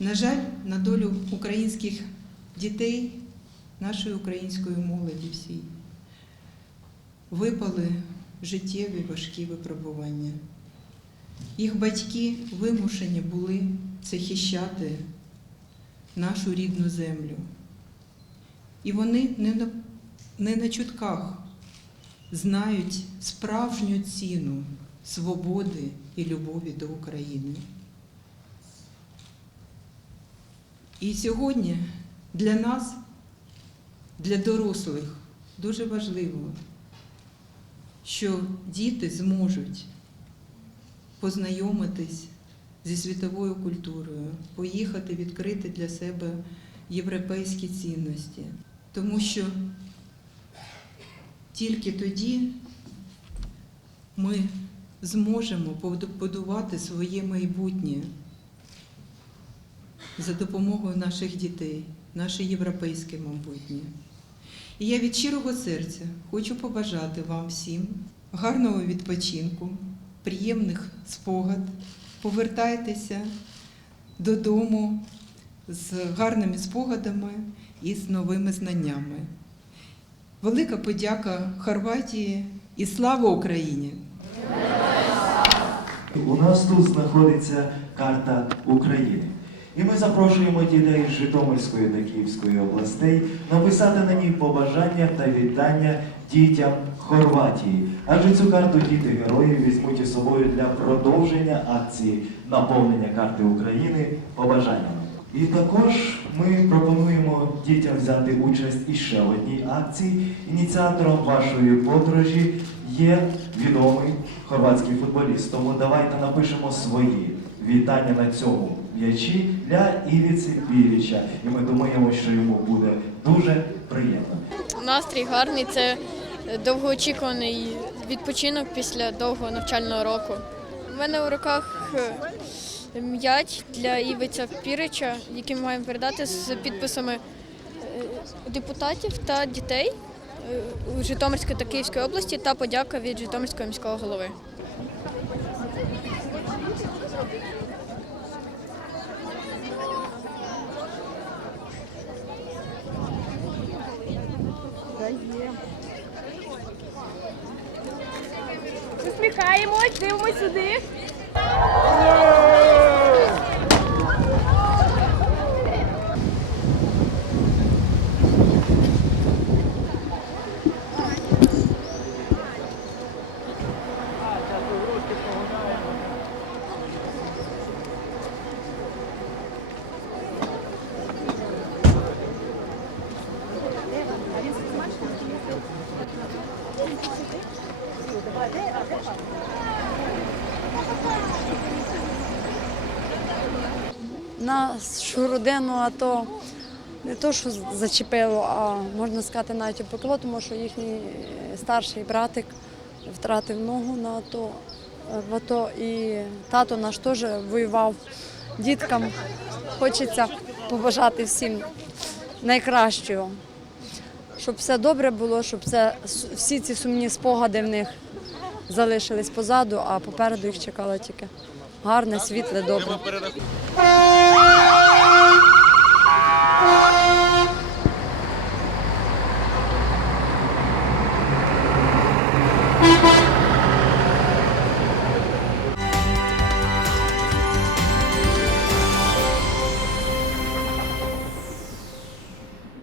На жаль, на долю українських дітей, нашої української молоді всій, випали життєві важкі випробування. Їх батьки вимушені були захищати нашу рідну землю. І вони не на, не на чутках знають справжню ціну свободи і любові до України. І сьогодні для нас, для дорослих, дуже важливо, що діти зможуть познайомитись зі світовою культурою, поїхати відкрити для себе європейські цінності. Тому що тільки тоді ми зможемо побудувати своє майбутнє за допомогою наших дітей, наше європейське майбутнє. І я від щирого серця хочу побажати вам всім гарного відпочинку, приємних спогад. Повертайтеся додому з гарними спогадами і з новими знаннями. Велика подяка Хорватії і слава Україні! У нас тут знаходиться карта України. І ми запрошуємо дітей з Житомирської та Київської областей написати на ній побажання та вітання дітям Хорватії. Адже цю карту діти герої візьмуть із собою для продовження акції наповнення карти України побажаннями. І також ми пропонуємо дітям взяти участь і ще в одній акції. Ініціатором вашої подорожі є відомий хорватський футболіст. Тому давайте напишемо свої вітання на цьому м'ячі для Івіці Біліча. І ми думаємо, що йому буде дуже приємно. Настрій гарний, це довгоочікуваний відпочинок після довгого навчального року. У мене у руках е, м'яч для Івиця Пірича, який ми маємо передати з підписами е, депутатів та дітей е, у Житомирської та Київської області та подяка від Житомирського міського голови. Усміхаємось, дивимось сюди. Нашу родину, а то не то, що зачепило, а можна сказати, навіть опекло, тому що їхній старший братик втратив ногу на АТО, в АТО і тато наш теж воював діткам. Хочеться побажати всім найкращого, щоб все добре було, щоб це, всі ці сумні спогади в них залишились позаду, а попереду їх чекало тільки гарне, світле, добре.